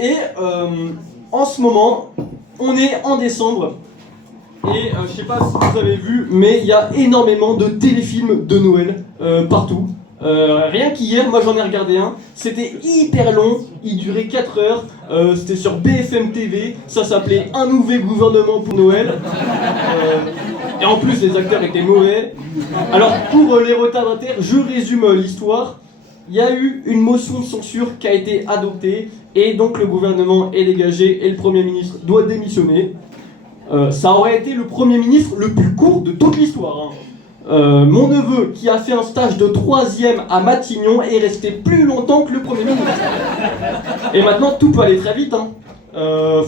Et en ce moment, on est en décembre. Et je sais pas si vous avez vu, mais il y a énormément de téléfilms de Noël partout. Rien qu'hier, moi j'en ai regardé un, c'était hyper long, il durait 4 heures, c'était sur BFM TV, ça s'appelait Un nouvel gouvernement pour Noël. Et en plus les acteurs étaient mauvais. Alors pour les retardataires, je résume l'histoire. Il y a eu une motion de censure qui a été adoptée, et donc le gouvernement est dégagé et le Premier ministre doit démissionner. Ça aurait été le Premier ministre le plus court de toute l'histoire, hein. Mon neveu, qui a fait un stage de 3e à Matignon, est resté plus longtemps que le Premier ministre. Et maintenant, tout peut aller très vite, hein.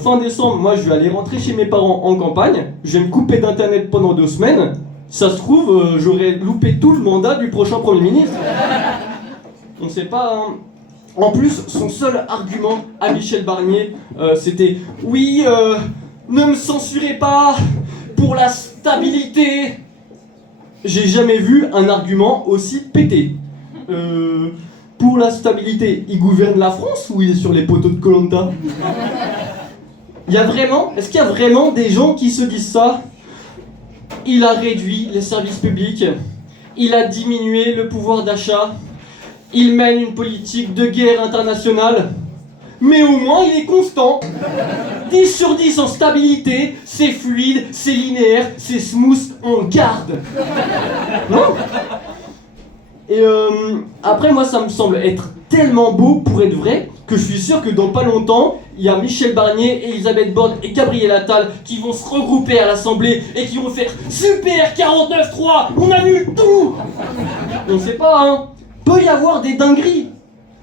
Fin décembre, moi je vais aller rentrer chez mes parents en campagne, je vais me couper d'internet pendant 2 semaines. Ça se trouve, j'aurais loupé tout le mandat du prochain Premier ministre. On ne sait pas, hein. En plus, son seul argument à Michel Barnier, c'était « Oui, ne me censurez pas pour la stabilité !» J'ai jamais vu un argument aussi pété. Pour la stabilité, il gouverne la France ou il est sur les poteaux de Koh-Lanta? Est-ce qu'il y a vraiment des gens qui se disent ça? Il a réduit les services publics, il a diminué le pouvoir d'achat, il mène une politique de guerre internationale, mais au moins il est constant. 10 sur 10 en stabilité, c'est fluide, c'est linéaire, c'est smooth, on garde. Non? Et après, moi, ça me semble être tellement beau pour être vrai que je suis sûr que dans pas longtemps, il y a Michel Barnier, Elisabeth Borne et Gabriel Attal qui vont se regrouper à l'Assemblée et qui vont faire « Super 49.3, on annule tout !» On sait pas, hein. Peut y avoir des dingueries.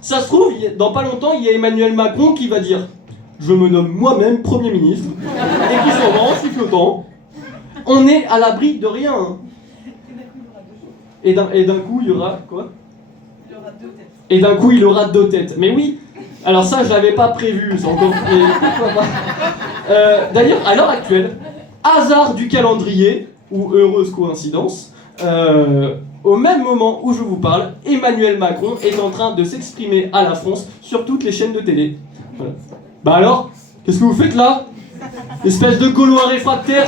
Ça se trouve, dans pas longtemps, il y a Emmanuel Macron qui va dire « Je me nomme moi-même Premier ministre » et qui s'en va en sifflotant. On est à l'abri de rien, hein. Et d'un coup, il y aura quoi? Il aura 2 têtes. Et d'un coup, il aura 2 têtes. Mais oui, alors ça, je l'avais pas prévu, c'est encore... D'ailleurs, à l'heure actuelle, hasard du calendrier, ou heureuse coïncidence, au même moment où je vous parle, Emmanuel Macron est en train de s'exprimer à la France sur toutes les chaînes de télé. Voilà. Bah alors, qu'est-ce que vous faites là? Espèce de gaulois réfractaire,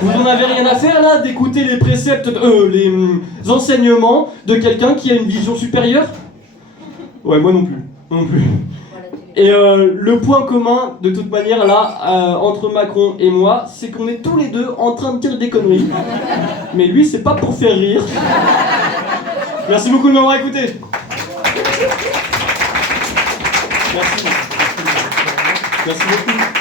vous en avez rien à faire là d'écouter les préceptes, les enseignements de quelqu'un qui a une vision supérieure? Ouais, moi non plus, moi non plus. Et le point commun, de toute manière, là, entre Macron et moi, c'est qu'on est tous les deux en train de dire des conneries. Mais lui, c'est pas pour faire rire. Merci beaucoup de m'avoir écouté. Merci. Merci beaucoup.